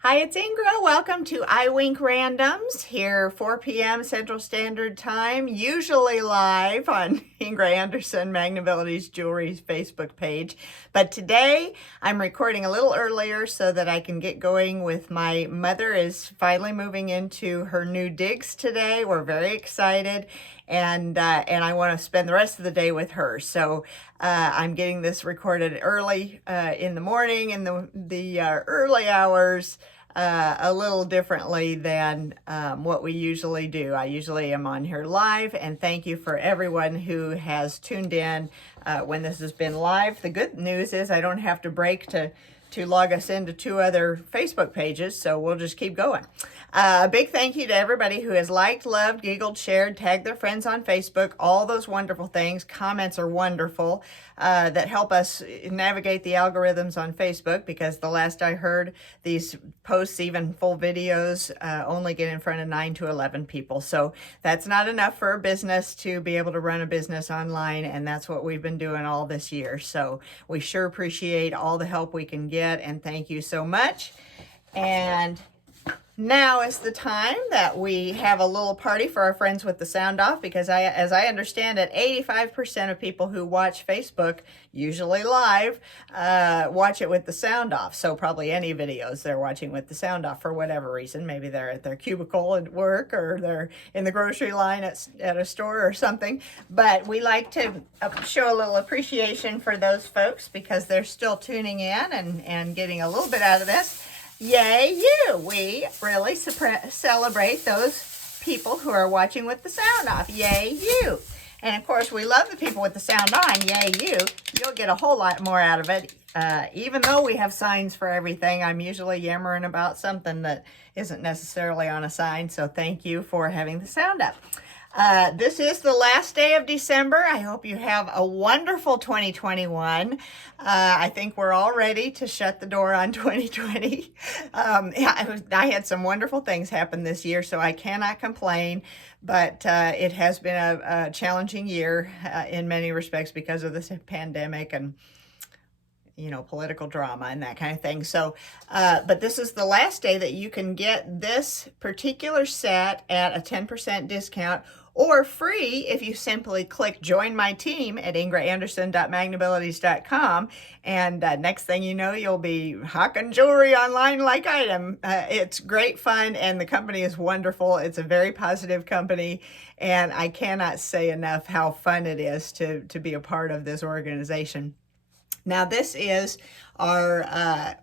Hi, it's Ingra. Welcome to iWiNK Randoms here, 4 p.m. Central Standard Time, usually live on Ingra Anderson Magnabilities Jewelry's Facebook page. But today I'm recording a little earlier so that I can get going with my mother is finally moving into her new digs today. We're very excited. And I want to spend the rest of the day with her. So I'm getting this recorded early in the morning in the early hours. A little differently than what we usually do. I usually am on here live, and thank you for everyone who has tuned in when this has been live. The good news is I don't have to break to log us into 2 other Facebook pages, so we'll just keep going. A big thank you to everybody who has liked, loved, giggled, shared, tagged their friends on Facebook, all those wonderful things. Comments are wonderful that help us navigate the algorithms on Facebook, because the last I heard, these posts, even full videos, only get in front of 9 to 11 people. So that's not enough for a business to be able to run a business online, and that's what we've been doing all this year. So we sure appreciate all the help we can get, and thank you so much. And now is the time that we have a little party for our friends with the sound off, because as I understand it, 85% of people who watch Facebook, usually live, watch it with the sound off. So probably any videos they're watching with the sound off for whatever reason. Maybe they're at their cubicle at work, or they're in the grocery line at a store or something. But we like to show a little appreciation for those folks, because they're still tuning in and getting a little bit out of this. Yay you! We really celebrate those people who are watching with the sound off. Yay you! And of course, we love the people with the sound on. Yay you! You'll get a whole lot more out of it. Even though we have signs for everything, I'm usually yammering about something that isn't necessarily on a sign. So thank you for having the sound up. This is the last day of December. I hope you have a wonderful 2021. I think we're all ready to shut the door on 2020. I had some wonderful things happen this year, so I cannot complain. But it has been a challenging year in many respects because of this pandemic and political drama and that kind of thing. So, but this is the last day that you can get this particular set at a 10% discount, or free if you simply click join my team at ingraanderson.magnabilities.com. And next thing you know, you'll be hawking jewelry online like I am. It's great fun, and the company is wonderful. It's a very positive company, and I cannot say enough how fun it is to be a part of this organization. Now this is our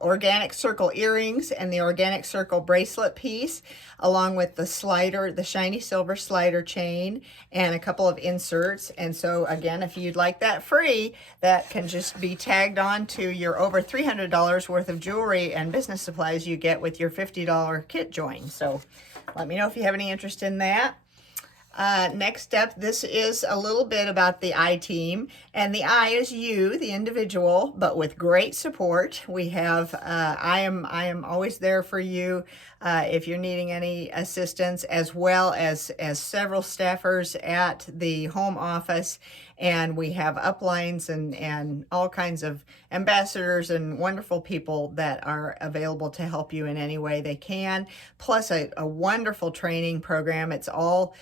organic circle earrings and the organic circle bracelet piece, along with the slider, the shiny silver slider chain, and a couple of inserts. And so again, if you'd like that free, that can just be tagged on to your over $300 worth of jewelry and business supplies you get with your $50 kit join. So let me know if you have any interest in that. Next up, this is a little bit about the I team, and the I is you, the individual, but with great support. We have, I am always there for you if you're needing any assistance, as well as several staffers at the home office. And we have uplines and all kinds of ambassadors and wonderful people that are available to help you in any way they can, plus a wonderful training program. It's all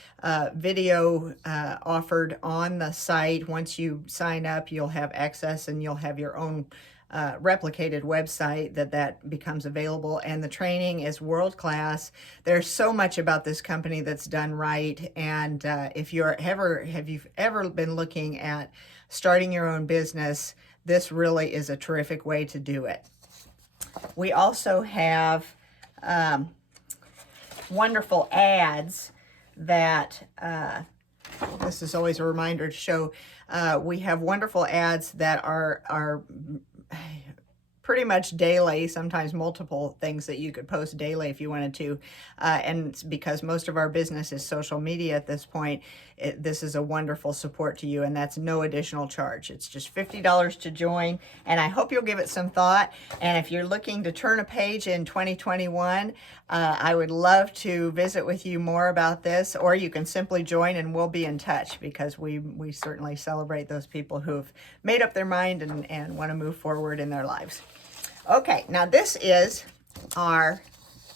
video offered on the site. Once you sign up, you'll have access, and you'll have your own replicated website that becomes available, and the training is world class. There's so much about this company that's done right, and if you've ever been looking at starting your own business, this really is a terrific way to do it. We also have wonderful ads that this is always a reminder to show. We have wonderful ads that are pretty much daily, sometimes multiple things that you could post daily if you wanted to. And because most of our business is social media at this point, this is a wonderful support to you, and that's no additional charge. It's just $50 to join, and I hope you'll give it some thought. And if you're looking to turn a page in 2021, I would love to visit with you more about this, or you can simply join and we'll be in touch, because we certainly celebrate those people who've made up their mind and want to move forward in their lives. Okay, now this is our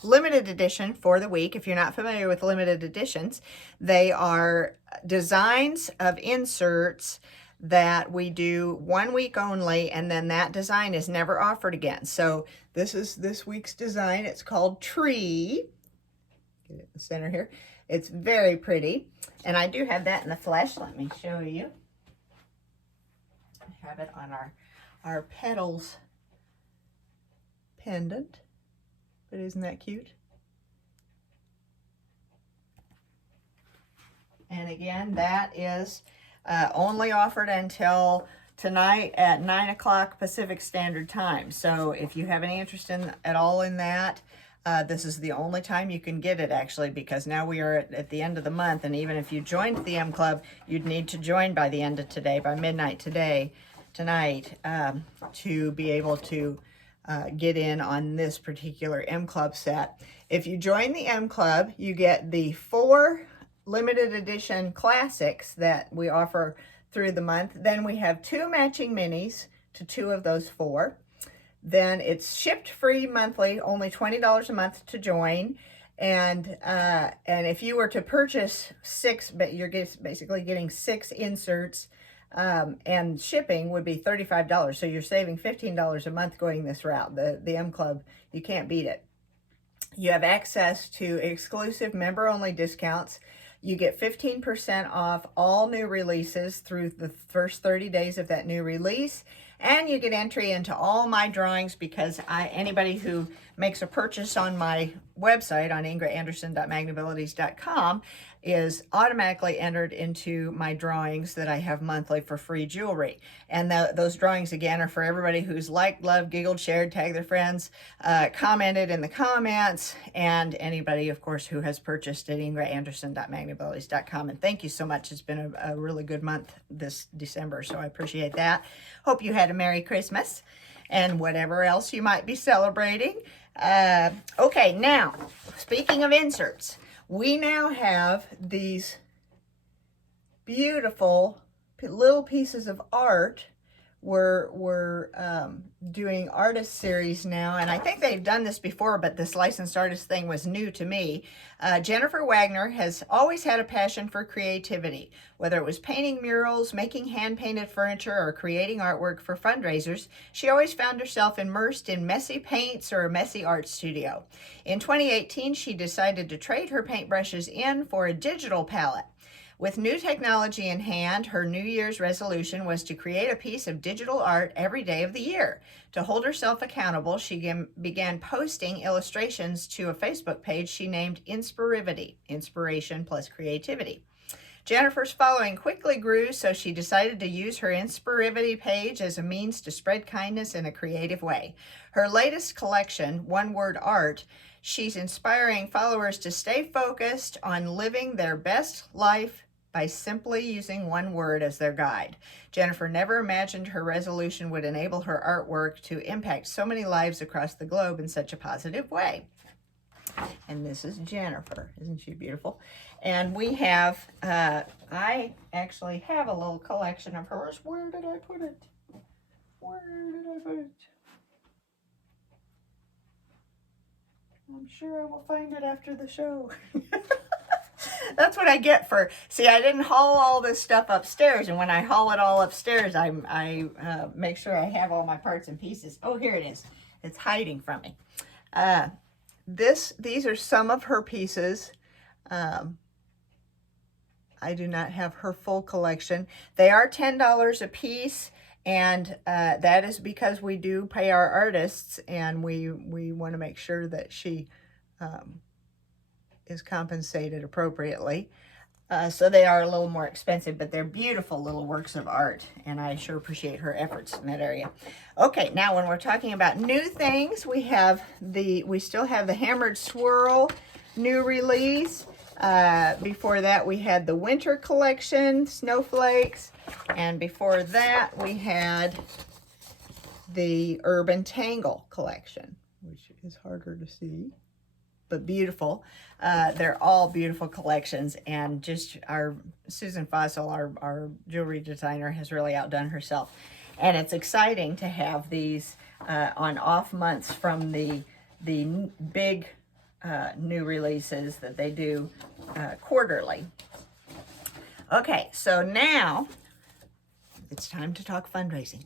limited edition for the week. If you're not familiar with limited editions, they are designs of inserts that we do 1 week only, and then that design is never offered again. So this is this week's design. It's called Tree. Get it in the center here. It's very pretty, and I do have that in the flesh. Let me show you. I have it on our petals pendant, but isn't that cute? And again, that is only offered until tonight at 9 o'clock Pacific Standard Time. So if you have any interest at all in that, this is the only time you can get it, actually, because now we are at the end of the month, and even if you joined the M Club, you'd need to join by the end of today, by midnight tonight, to be able to get in on this particular M Club set. If you join the M Club, you get the 4 limited edition classics that we offer through the month. Then we have 2 matching minis to 2 of those 4. Then it's shipped free monthly, only $20 a month to join. And if you were to purchase 6, but you're basically getting 6 inserts, and shipping would be $35. So you're saving $15 a month going this route. The M Club, you can't beat it. You have access to exclusive member-only discounts. You get 15% off all new releases through the first 30 days of that new release. And you get entry into all my drawings, because anybody who makes a purchase on my website on ingraanderson.magnabilities.com is automatically entered into my drawings that I have monthly for free jewelry. And those drawings, again, are for everybody who's liked, loved, giggled, shared, tagged their friends, commented in the comments, and anybody, of course, who has purchased at ingraanderson.magnabilities.com. And thank you so much. It's been a really good month this December, so I appreciate that. Hope you had a Merry Christmas and whatever else you might be celebrating. Okay, now, speaking of inserts, we now have these beautiful little pieces of art. We're doing artist series now, and I think they've done this before, but this licensed artist thing was new to me. Jennifer Wagner has always had a passion for creativity, whether it was painting murals, making hand-painted furniture, or creating artwork for fundraisers. She always found herself immersed in messy paints or a messy art studio. In 2018, she decided to trade her paintbrushes in for a digital palette. With new technology in hand, her New Year's resolution was to create a piece of digital art every day of the year. To hold herself accountable, she began posting illustrations to a Facebook page she named Inspirivity, Inspiration plus Creativity. Jennifer's following quickly grew, so she decided to use her Inspirivity page as a means to spread kindness in a creative way. Her latest collection, One Word Art, she's inspiring followers to stay focused on living their best life by simply using one word as their guide. Jennifer never imagined her resolution would enable her artwork to impact so many lives across the globe in such a positive way. And this is Jennifer. Isn't she beautiful? And we have, I actually have a little collection of hers. Where did I put it? Where did I put it? I'm sure I will find it after the show. That's what I get for, see, I didn't haul all this stuff upstairs, and when I haul it all upstairs, I make sure I have all my parts and pieces. Oh, here it is. It's hiding from me. These are some of her pieces. I do not have her full collection. They are $10 a piece, and that is because we do pay our artists, and we want to make sure that she is compensated appropriately. So they are a little more expensive, but they're beautiful little works of art, and I sure appreciate her efforts in that area. Okay, now when we're talking about new things, we still have the Hammered Swirl new release. Before that, we had the Winter Collection, Snowflakes, and before that, we had the Urban Tangle Collection, which is harder to see, but beautiful. They're all beautiful collections, and just our Susan Fossil, our jewelry designer, has really outdone herself. And it's exciting to have these on off months from the big new releases that they do quarterly. Okay, so now it's time to talk fundraising.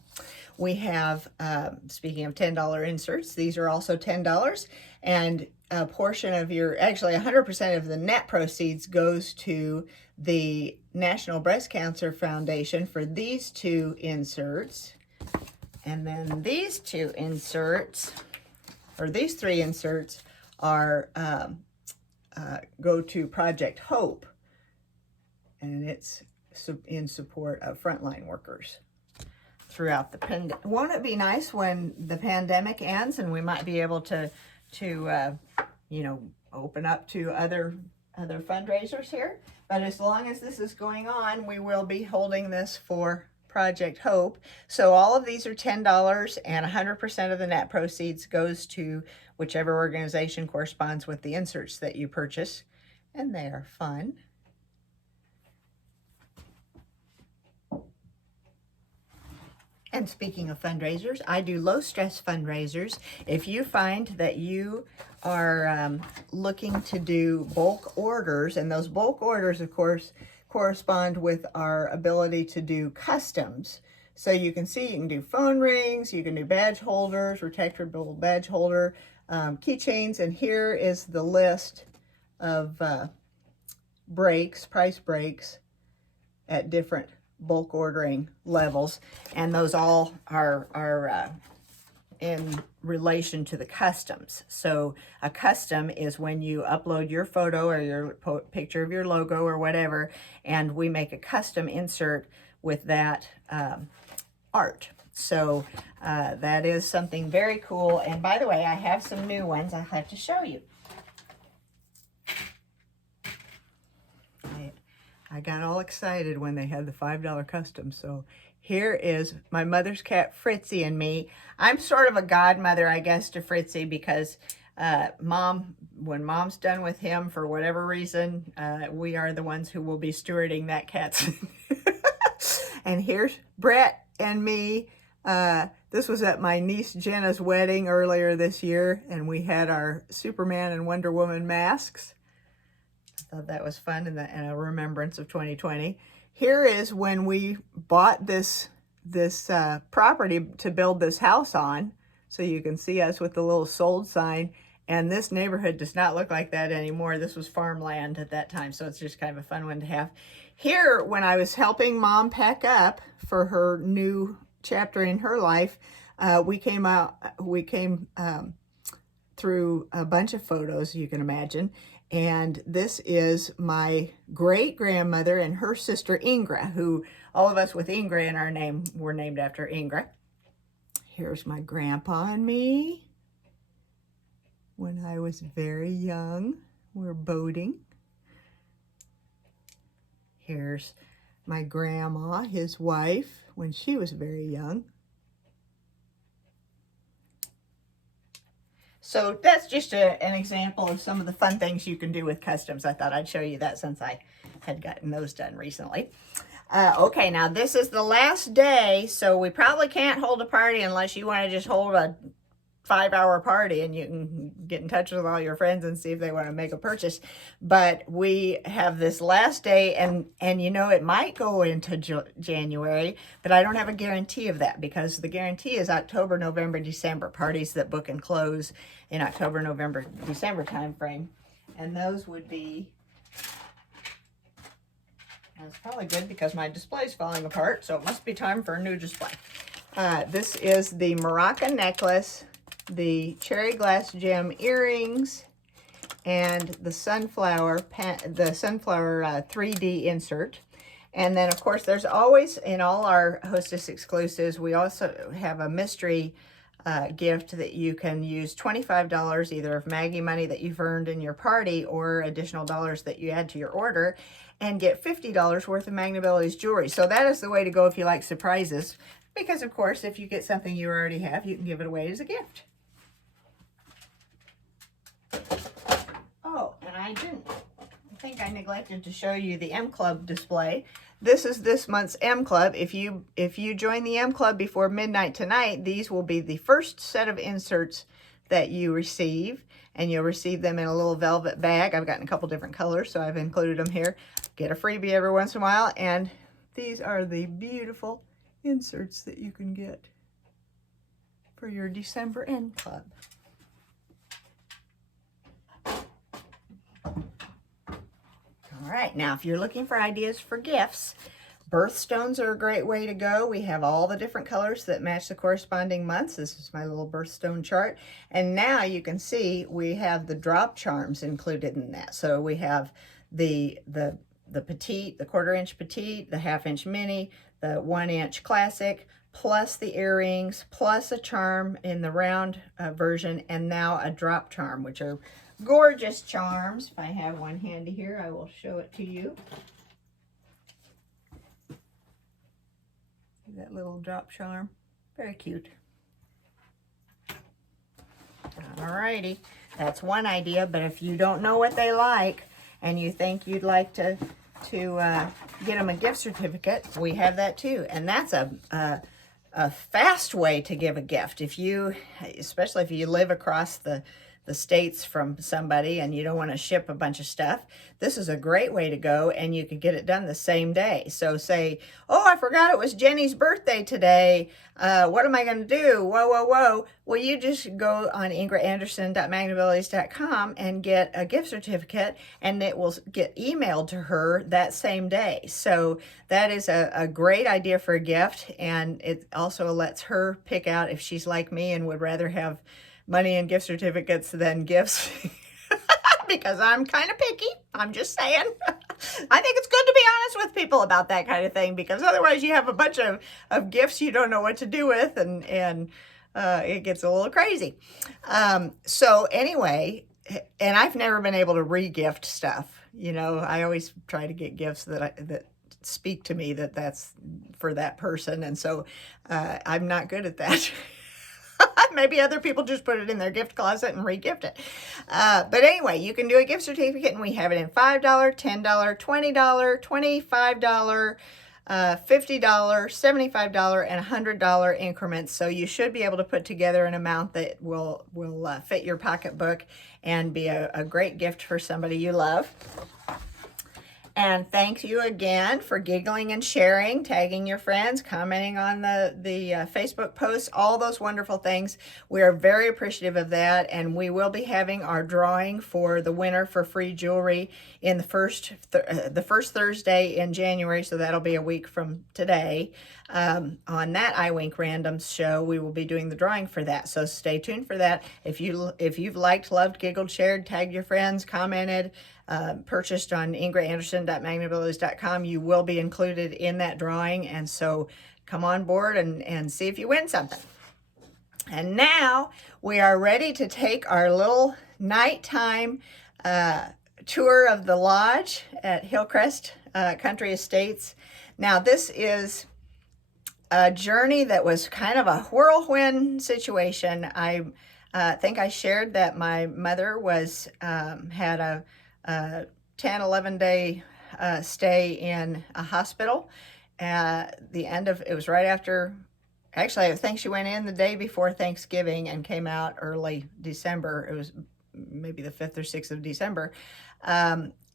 We have, speaking of $10 inserts, these are also $10, and a portion of actually 100% of the net proceeds goes to the National Breast Cancer Foundation for these two inserts. And then these two inserts, or these three inserts, are go to Project Hope, and it's in support of frontline workers throughout the pandemic. Won't it be nice when the pandemic ends and we might be able to you know, open up to other fundraisers here? But as long as this is going on, we will be holding this for Project Hope. So all of these are $10, and 100% of the net proceeds goes to whichever organization corresponds with the inserts that you purchase, and they are fun. And speaking of fundraisers, I do low-stress fundraisers. If you find that you are looking to do bulk orders, and those bulk orders, of course, correspond with our ability to do customs. So you can see, you can do phone rings, you can do badge holders, retractable badge holder, keychains, and here is the list of price breaks at different bulk ordering levels, and those all are in relation to the customs. So a custom is when you upload your photo or your picture of your logo or whatever, and we make a custom insert with that art. So that is something very cool. And by the way, I have some new ones I have to show you. I got all excited when they had the $5 custom. So here is my mother's cat, Fritzy, and me. I'm sort of a godmother, I guess, to Fritzy because when Mom's done with him for whatever reason, we are the ones who will be stewarding that cat's. And here's Brett and me. This was at my niece Jenna's wedding earlier this year, and we had our Superman and Wonder Woman masks. Thought that was fun and a remembrance of 2020. Here is when we bought this property to build this house on. So you can see us with the little sold sign. And this neighborhood does not look like that anymore. This was farmland at that time, so it's just kind of a fun one to have. Here, when I was helping Mom pack up for her new chapter in her life, we came through a bunch of photos, you can imagine. And this is my great-grandmother and her sister Ingra, who all of us with Ingra in our name were named after Ingra. Here's my grandpa and me when I was very young. We're boating. Here's my grandma, his wife, when she was very young. So that's just an example of some of the fun things you can do with customs. I thought I'd show you that since I had gotten those done recently. Okay, now this is the last day, so we probably can't hold a party unless you want to just hold a 5-hour party and you can get in touch with all your friends and see if they want to make a purchase. But we have this last day, and you know, it might go into January, but I don't have a guarantee of that because the guarantee is October, November, December, parties that book and close in October, November, December time frame. And those would be, that's probably good because my display is falling apart, so it must be time for a new display. This is the Maraca necklace, the cherry glass gem earrings, and the sunflower 3D insert. And then of course there's always, in all our Hostess exclusives, we also have a mystery gift that you can use $25 either of Maggie money that you've earned in your party or additional dollars that you add to your order and get $50 worth of Magnabilities jewelry. So that is the way to go if you like surprises, because of course if you get something you already have, you can give it away as a gift. Oh, and I think I neglected to show you the M Club display. This is this month's M Club. If you join the M Club before midnight tonight, these will be the first set of inserts that you receive. and you'll receive them in a little velvet bag. I've gotten a couple different colors, so I've included them here. Get a freebie every once in a while, and these are the beautiful inserts that you can get for your December end club. All right, now if you're looking for ideas for gifts, birthstones are a great way to go. We have all the different colors that match the corresponding months. This is my little birthstone chart. And now you can see we have the drop charms included in that. So we have the petite, the 1/4 inch petite, the 1/2 inch mini, the 1 inch classic, plus the earrings, plus a charm in the round version, and now a drop charm, which are gorgeous charms. If I have one handy here, I will show it to you. That little drop charm, very cute. Alrighty, that's one idea, but if you don't know what they like and you think you'd like to get them a gift certificate, we have that too. And that's a fast way to give a gift. If you, especially if you live across the states from somebody and you don't want to ship a bunch of stuff, this is a great way to go, and you can get it done the same day. So say, oh, I forgot it was Jenny's birthday today. What am I going to do? Whoa. Well, you just go on ingraanderson.magnabilities.com and get a gift certificate, and it will get emailed to her that same day. So that is a great idea for a gift, and it also lets her pick out if she's like me and would rather have money and gift certificates than gifts. Because I'm kind of picky. I'm just saying. I think it's good to be honest with people about that kind of thing, because otherwise you have a bunch of gifts you don't know what to do with, and it gets a little crazy. So anyway, and I've never been able to re-gift stuff. You know, I always try to get gifts that speak to me, that's for that person, and so I'm not good at that. Maybe other people just put it in their gift closet and re-gift it. But anyway, you can do a gift certificate, and we have it in $5, $10, $20, $25, $50, $75, and $100 increments. So you should be able to put together an amount that will fit your pocketbook and be a great gift for somebody you love. And thank you again for giggling and sharing, tagging your friends, commenting on the Facebook posts, all those wonderful things. We are very appreciative of that, and we will be having our drawing for the winner for free jewelry in the first Thursday in January, so that'll be a week from today. On that iWiNK Randoms show, we will be doing the drawing for that, so stay tuned for that. If you've liked, loved, giggled, shared, tagged your friends, commented, purchased on ingraanderson.magnabilities.com, you will be included in that drawing, and so come on board and see if you win something. And now we are ready to take our little nighttime tour of the lodge at Hillcrest Country Estates. Now this is a journey that was kind of a whirlwind situation. I think I shared that my mother had a 10-11 day stay in a hospital. It was right after, actually I think she went in the day before Thanksgiving and came out early December. It was maybe the 5th or 6th of December.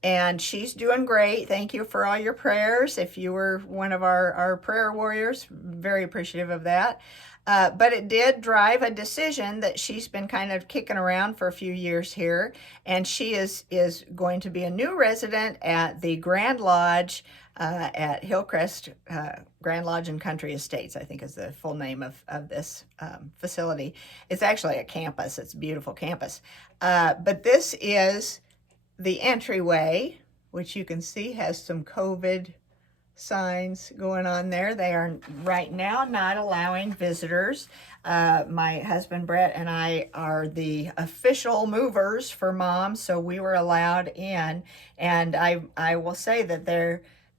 And she's doing great. Thank you for all your prayers. If you were one of our prayer warriors, very appreciative of that. But it did drive a decision that she's been kind of kicking around for a few years here. And she is going to be a new resident at the Grand Lodge at Hillcrest Grand Lodge and Country Estates, I think is the full name of this facility. It's actually a campus. It's a beautiful campus. But this is the entryway, which you can see has some COVID signs going on there. They are right now not allowing visitors. My husband Brett and I are the official movers for Mom, so we were allowed in. And I will say that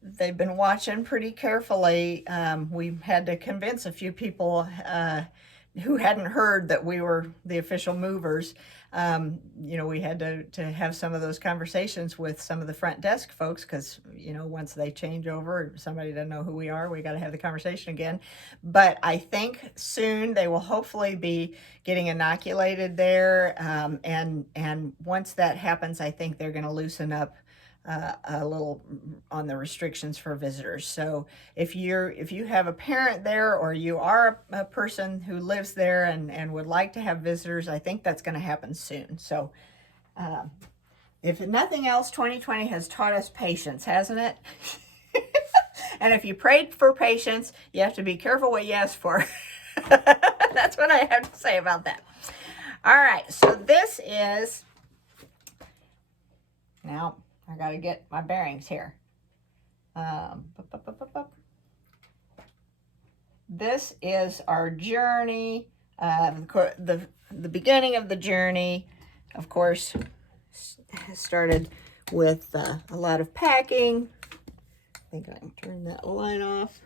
they've been watching pretty carefully. We had to convince a few people who hadn't heard that we were the official movers you know, we had to have some of those conversations with some of the front desk folks because, you know, once they change over, somebody doesn't know who we are, we got to have the conversation again. But I think soon they will hopefully be getting inoculated there. And once that happens, I think they're going to loosen up a little on the restrictions for visitors. So if you have a parent there, or you are a person who lives there and would like to have visitors, I think that's going to happen soon. So if nothing else, 2020 has taught us patience, hasn't it? And if you prayed for patience, you have to be careful what you ask for. That's what I have to say about that. All right, so this is, now I got to get my bearings here. This is our journey, the beginning of the journey, of course, started with a lot of packing. I think I can turn that line off.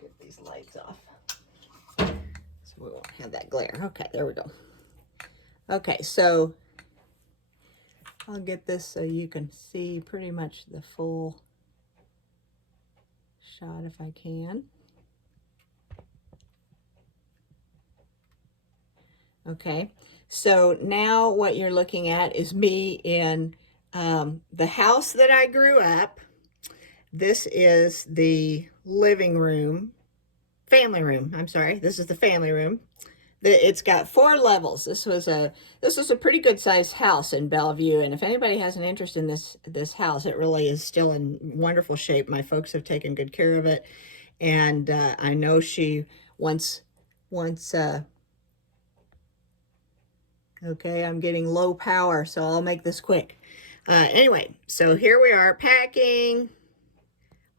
Get these lights off so we won't have that glare. Okay, there we go. Okay, so I'll get this so you can see pretty much the full shot if I can. Okay, so now what you're looking at is me in the house that I grew up. This is the living room, family room, I'm sorry. This is the family room. It's got 4 levels. This was a pretty good sized house in Bellevue, and if anybody has an interest in this house, it really is still in wonderful shape. My folks have taken good care of it, and I know she once okay, I'm getting low power, so I'll make this quick. Anyway, so here we are packing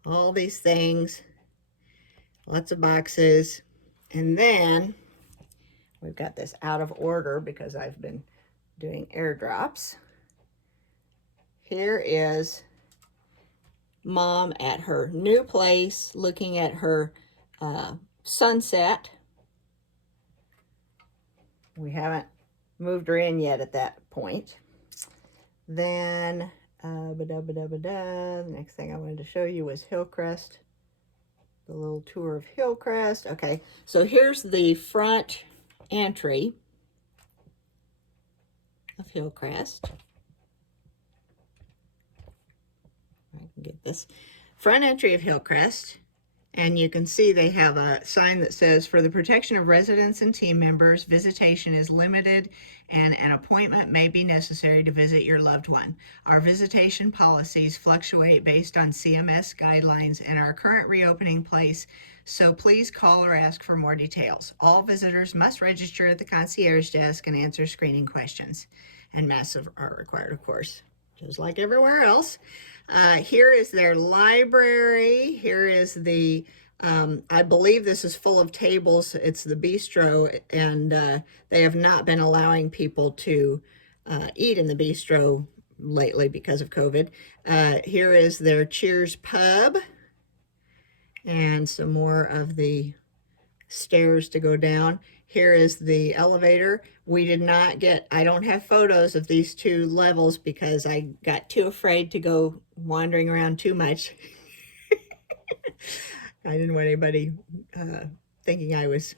all these things, lots of boxes, and then we've got this out of order because I've been doing airdrops. Here is Mom at her new place, looking at her sunset. We haven't moved her in yet at that point. Then, the next thing I wanted to show you was Hillcrest, the little tour of Hillcrest. Okay, so here's the front entry of Hillcrest. I can get this front entry of Hillcrest, and you can see they have a sign that says, "For the protection of residents and team members, visitation is limited and an appointment may be necessary to visit your loved one. Our visitation policies fluctuate based on CMS guidelines and our current reopening place, so please call or ask for more details. All visitors must register at the concierge desk and answer screening questions." And masks are required, of course, just like everywhere else. Here is their library. Here is the, I believe this is full of tables. It's the bistro, and they have not been allowing people to eat in the bistro lately because of COVID. Here is their Cheers pub, and some more of the stairs to go down. Here is the elevator. We did not get, I don't have photos of these 2 levels because I got too afraid to go wandering around too much. I didn't want anybody thinking I was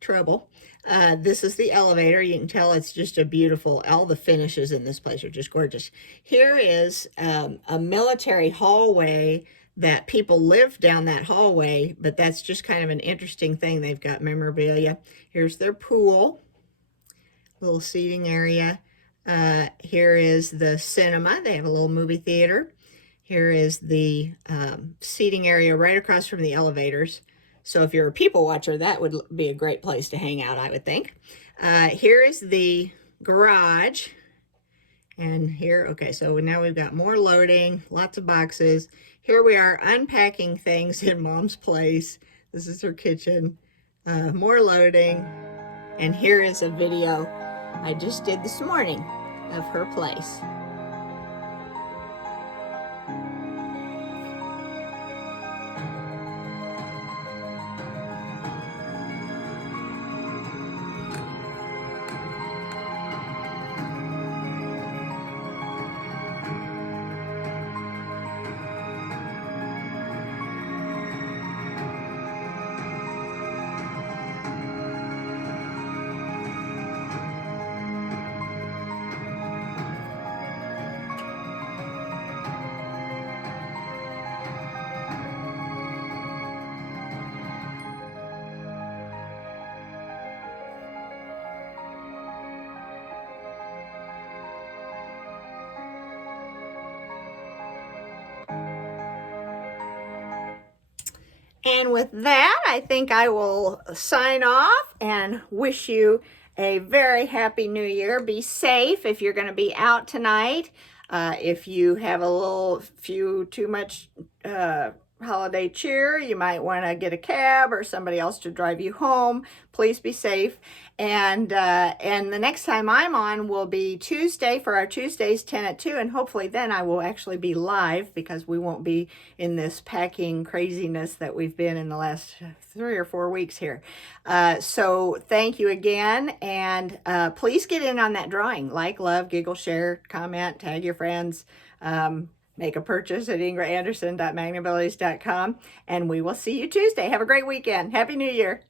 trouble. This is the elevator. You can tell it's just a beautiful, all the finishes in this place are just gorgeous. Here is a military hallway that people live down that hallway, but that's just kind of an interesting thing. They've got memorabilia. Here's their pool, little seating area. Here is the cinema. They have a little movie theater. Here is the seating area right across from the elevators. So if you're a people watcher, that would be a great place to hang out, I would think. Here is the garage. And here, okay, so now we've got more loading, lots of boxes. Here we are unpacking things in Mom's place. This is her kitchen. More loading. And here is a video I just did this morning of her place. And with that, I think I will sign off and wish you a very happy new year. Be safe if you're going to be out tonight. If you have too much holiday cheer, you might want to get a cab or somebody else to drive you home. Please be safe. And the next time I'm on will be Tuesday for our Tuesdays 10 at 2, and hopefully then I will actually be live because we won't be in this packing craziness that we've been in the last 3 or 4 weeks here. So thank you again, and please get in on that drawing. Like, love, giggle, share, comment, tag your friends. Make a purchase at ingraanderson.magnabilities.com, and we will see you Tuesday. Have a great weekend. Happy New Year.